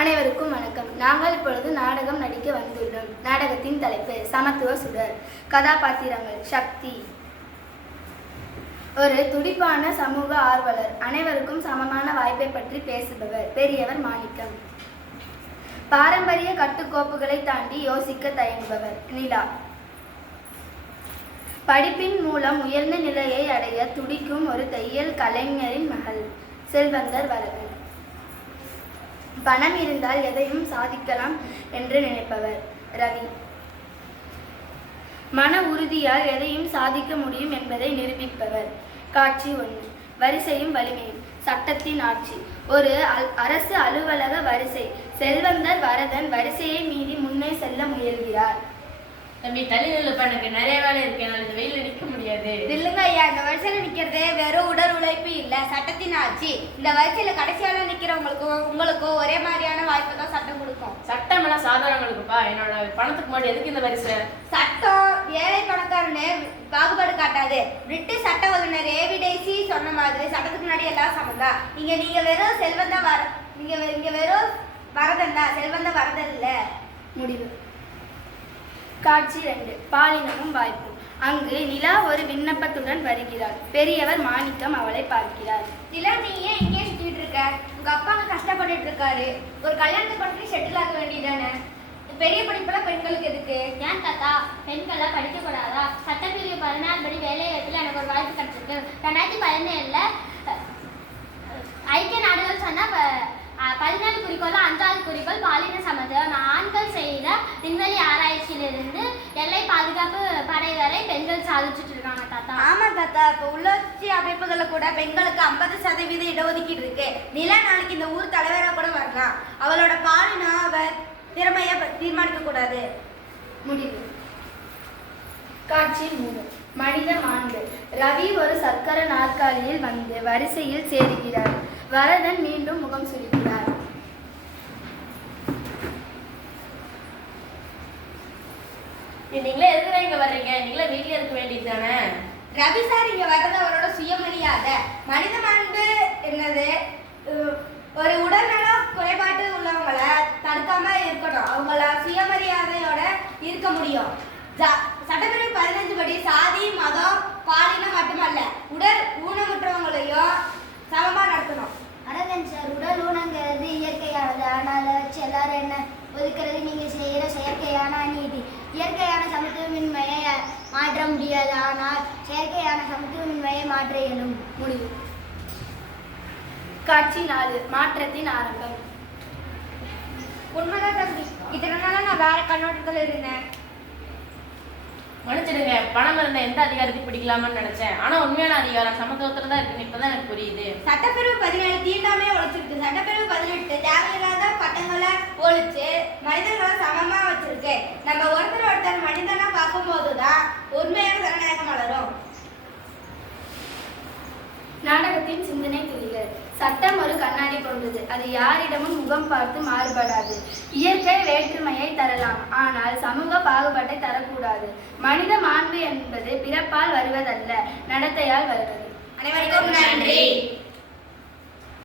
அனைவருக்கும் வணக்கம். நாங்கள் இப்பொழுது நாடகம் நடிக்க வந்துள்ளோம். நாடகத்தின் தலைப்பு சமத்துவ சுடர். கதாபாத்திரங்கள் சக்தி. ஒரு துடிப்பான சமூக ஆர்வலர். அனைவருக்கும் சமமான வாய்ப்பை பற்றி பேசுபவர் பெரியவர் மாணிக்கம். பாரம்பரிய கட்டுக்கோப்புகளை தாண்டி யோசிக்க தயங்குபவர் நிலா. படிப்பின் மூலம் உயர்ந்த நிலையை அடைய துடிக்கும் ஒரு தையல் கலைஞரின் மகள் செல்வந்தர் வரகன் பணம் இருந்தால் எதையும் சாதிக்கலாம் என்று நினைப்பவர். ரவி. மன உறுதியால் எதையும் சாதிக்க முடியும் என்பதை நிரூபிப்பவர். காட்சி ஒன்று. வரிசையும் வலிமையும். சட்டத்தின் ஆட்சி. ஒரு அரசு அலுவலக வரிசை. செல்வந்தர் வரதன் வரிசையை மீறி முன்னே செல்ல முயல்கிறார். தம்பி தள்ளி நில்லுப்பா எனக்கு நிறைய வேலை இருக்கு. என்னால இந்த வெயில நிக்க முடியாது. நில்லுங்க ஐயா. இந்த வரிசையில நிக்கிறதே வெறும் உடல் உழைப்பு இல்ல. சட்டத்தின் ஆட்சி இந்த வரிசையில கடைசியால நிக்கிறவங்களுக்கும் உங்களுக்கும் ஒரே மாதிரியான வாய்ப்பை தான் சட்டம் கொடுக்கும். சட்டம் எல்லாம் சாதாரணங்களுக்குப்பா என்னோட பணத்துக்கு முன்னாடி எதுக்கு இந்த வரிசை? சட்டம் ஏழை பணக்காரன்னு பாகுபாடு காட்டாது. பிரிட்டிஷ் சட்ட வல்லுநர் ஏவிடேசி சொன்ன மாதிரி சட்டத்துக்கு முன்னாடி எல்லாம் சமந்தா. இங்க நீங்க வெறும் செல்வந்தா வர நீங்க இங்க வெறும் வரதன் தான் செல்வந்தா வரதன் இல்ல முடிவு. காட்சி ரெண்டு. பாலினமும் வாய்ப்பும் அங்கு நிலா ஒரு விண்ணப்பத்துடன் வருகிறாள் பெரியவர் மாணிக்கம் அவளை பார்க்கிறார். இல்ல நீ ஏன் இங்கே சுத்திட்டு இருக்க? உங்க அப்பா அங்க கஷ்டப்பட்டுட்டு இருக்காரு. ஒரு கல்யாணத்தை பண்ணி செட்டில் ஆக வேண்டியதானே? பெரிய படிப்புலாம் பெண்களுக்கு எதுக்கு? ஏன் தாத்தா? பெண்கள்லாம் படிக்கக்கூடாதா? சட்டப்பிரிவு பதினாறு படி வேலை வாய்ப்பில் எனக்கு ஒரு வாய்ப்பு கிடைச்சிருக்கு. ரெண்டாயிரத்தி பதினேழுல ஐக்கிய நாடுகள் சொன்ன ப- அஹ், பதினேழு குறிக்கோள் அஞ்சாவது குறிக்கோள் பாலின சமத்துவம். ஆண்கள் செய்த விண்வெளி ஆராய்ச்சியிலிருந்து எல்லை பாதுகாப்பு சாதிச்சுட்டு இருக்காங்க தாத்தா. ஆமா தாத்தா. இப்ப உள்ளாட்சி அமைப்புகள்ல கூட பெண்களுக்கு ஐம்பது சதவீத இடஒதுக்கீடு இருக்கு. நிலா நாளைக்கு இந்த ஊர் தலைவரா கூட வரலாம். அவளோட பாலினம் அவ திறமைய தீர்மானிக்க கூடாது. முடிவு. காட்சி மூணு மனித மாண்பு ரவி ஒரு சக்கர நாற்காலியில் வந்து வரிசையில் சேருகிறார். வரதன் மீண்டும் முகம் சுளிக்கிறார் நீங்களே எதுக்குற இங்க வர்றீங்க? நீங்களே வீட்லயே இருக்க வேண்டியது தானே ரவி சார் இங்க வர்றது அவரோட சுயமரியாதை. மனித மாண்பு என்னது? உம், ஒரு உடல்நல குறைபாட்டு உள்ளவங்கள தடுக்காம இருக்கணும். அவங்கள சுயமரியாதையோட இருக்க முடியும். ஒதுக்கிறது நீங்கள் செய்கிற செயற்கையான அநீதி இயற்கையான சமத்துவமின்மையை மாற்ற முடியாது ஆனால் செயற்கையான சமத்துவமின்மையை மாற்ற இயலும். முடிவு. காட்சி நாலு மாற்றத்தின் ஆரம்பம். உண்மைதான் தம்பி. இத்தனை நாளா நான் வேற கண்ணோட்டத்தில் இருந்தேன். மன்னிச்சிடுங்க. பணம் இருந்த எந்த அதிகாரத்தையும் பிடிக்கலாமான்னு நினைச்சேன். ஆனா உண்மையான அதிகாரம் சமத்துவத்துல தான் இருக்குன்னு இப்பதான் எனக்கு புரியுது. சட்டப்பிரிவு பதினேழு தீண்டாமே ஒழிச்சிருக்கு. சட்டப்பிரிவு பதினெட்டு தேவையில்லாத வச்சிருக்கு நம்ம ஒருத்தர் ஒருத்தர் மனிதனா பார்க்கும்போது தான் உண்மையான ஜனநாயகம் வளரும். நாடகத்தின் சிந்தனை துளிகள் சட்டம் ஒரு கண்ணாடி போன்றது அது யாரிடமும் முகம் பார்த்து மாறுபடாது. இயற்கை வேற்றுமையை தரலாம். ஆனால் சமூக பாகுபாட்டை தரக்கூடாது. மனித மாண்பு என்பது பிறப்பால் வருவதல்ல நடத்தையால் வருவது. அனைவருக்கும் நன்றி.